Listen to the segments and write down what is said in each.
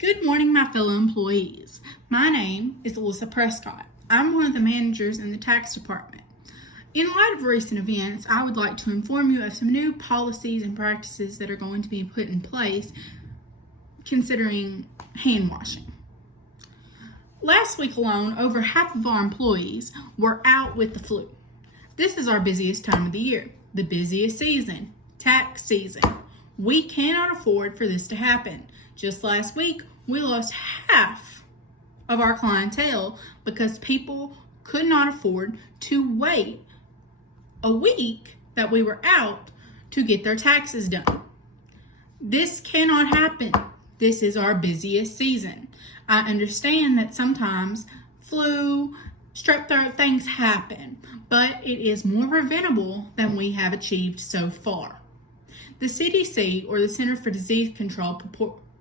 Good morning, my fellow employees. My name is Alyssa Prescott. I'm one of the managers in the tax department. In light of recent events, I would like to inform you of some new policies and practices that are going to be put in place considering hand washing. Last week alone, over half of our employees were out with the flu. This is our busiest time of the year, the busiest season, tax season. We cannot afford for this to happen. Just last week, we lost half of our clientele because people could not afford to wait a week that we were out to get their taxes done. This cannot happen. This is our busiest season. I understand that sometimes flu, strep throat, things happen, but it is more preventable than we have achieved so far. The CDC, or the Center for Disease Control,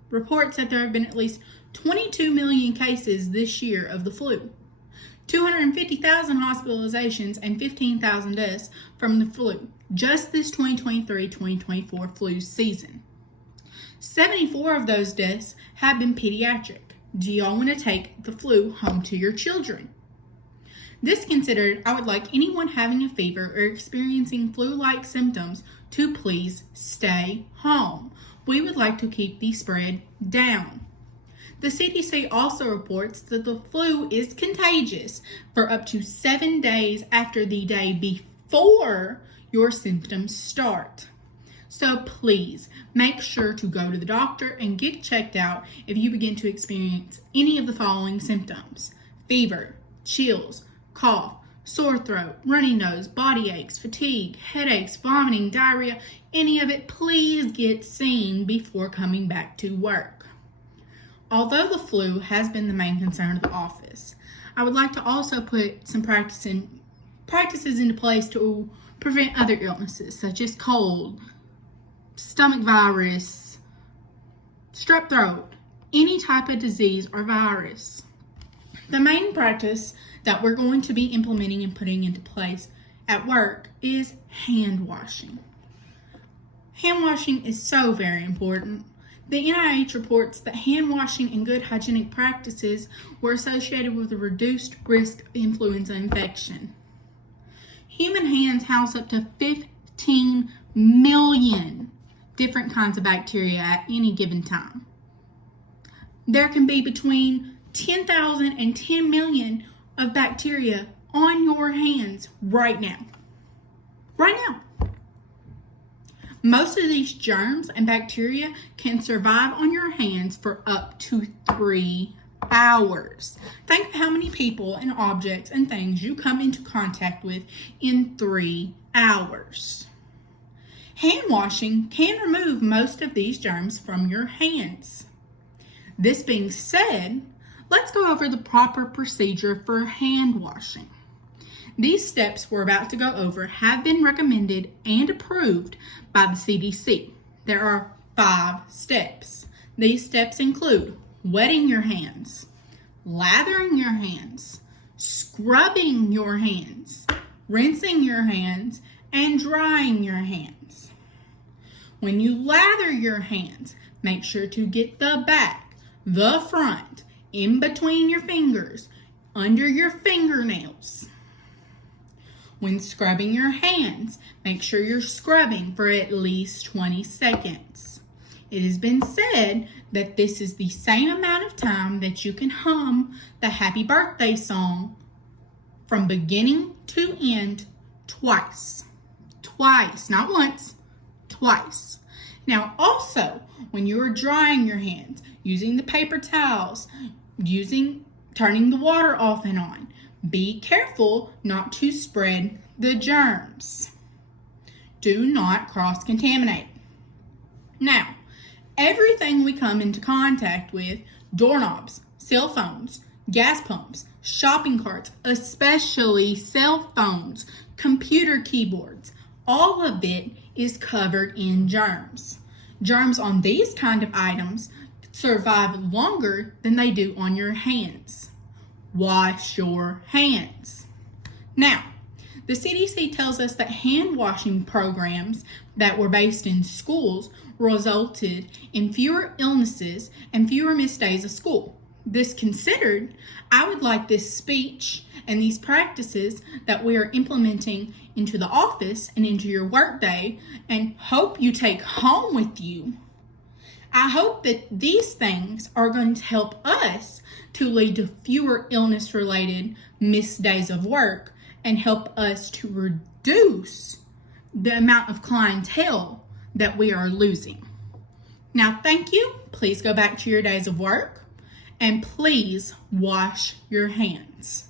reports that there have been at least 22 million cases this year of the flu, 250,000 hospitalizations, and 15,000 deaths from the flu, just this 2023-2024 flu season. 74 of those deaths have been pediatric. Do y'all want to take the flu home to your children? This considered, I would like anyone having a fever or experiencing flu-like symptoms to please stay home. We would like to keep the spread down. The CDC also reports that the flu is contagious for up to 7 days after the day before your symptoms start. So please make sure to go to the doctor and get checked out if you begin to experience any of the following symptoms: fever, chills, cough, sore throat, runny nose, body aches, fatigue, headaches, vomiting, diarrhea, any of it. Please get seen before coming back to work. Although the flu has been the main concern of the office, I would like to also put some practices into place to prevent other illnesses such as cold, stomach virus, strep throat, any type of disease or virus. The main practice that we're going to be implementing and putting into place at work is hand washing. Hand washing is so very important. The NIH reports that hand washing and good hygienic practices were associated with a reduced risk of influenza infection. Human hands house up to 15 million different kinds of bacteria at any given time. There can be between 10,000 and 10 million of bacteria on your hands right now. Right now. Most of these germs and bacteria can survive on your hands for up to 3 hours. Think of how many people and objects and things you come into contact with in 3 hours. Hand washing can remove most of these germs from your hands. This being said, let's go over the proper procedure for hand washing. These steps we're about to go over have been recommended and approved by the CDC. There are 5 steps. These steps include wetting your hands, lathering your hands, scrubbing your hands, rinsing your hands, and drying your hands. When you lather your hands, make sure to get the back, the front, in between your fingers, under your fingernails. When scrubbing your hands, make sure you're scrubbing for at least 20 seconds. It has been said that this is the same amount of time that you can hum the happy birthday song from beginning to end twice. Twice, not once, twice. Now also, when you are drying your hands, using the paper towels, turning the water off and on, be careful not to spread the germs. Do not cross-contaminate. Now, everything we come into contact with, doorknobs, cell phones, gas pumps, shopping carts, especially cell phones, computer keyboards, all of it is covered in germs. Germs on these kind of items survive longer than they do on your hands. Wash your hands. Now, The CDC tells us that hand washing programs that were based in schools resulted in fewer illnesses and fewer missed days of school. This considered, I would like this speech and these practices that we are implementing into the office and into your workday and hope you take home with you. I hope that these things are going to help us to lead to fewer illness-related missed days of work and help us to reduce the amount of clientele that we are losing. Now, thank you. Please go back to your days of work and please wash your hands.